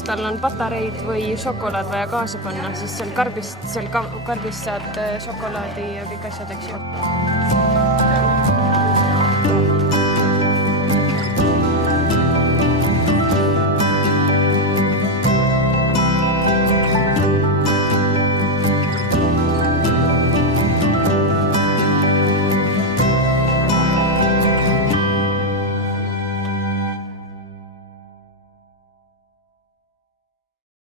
kas tal on patareid või šokolaad vaja kaasa panna, siis seal karbist saad šokolaadi ja kõik asjad, eks ju.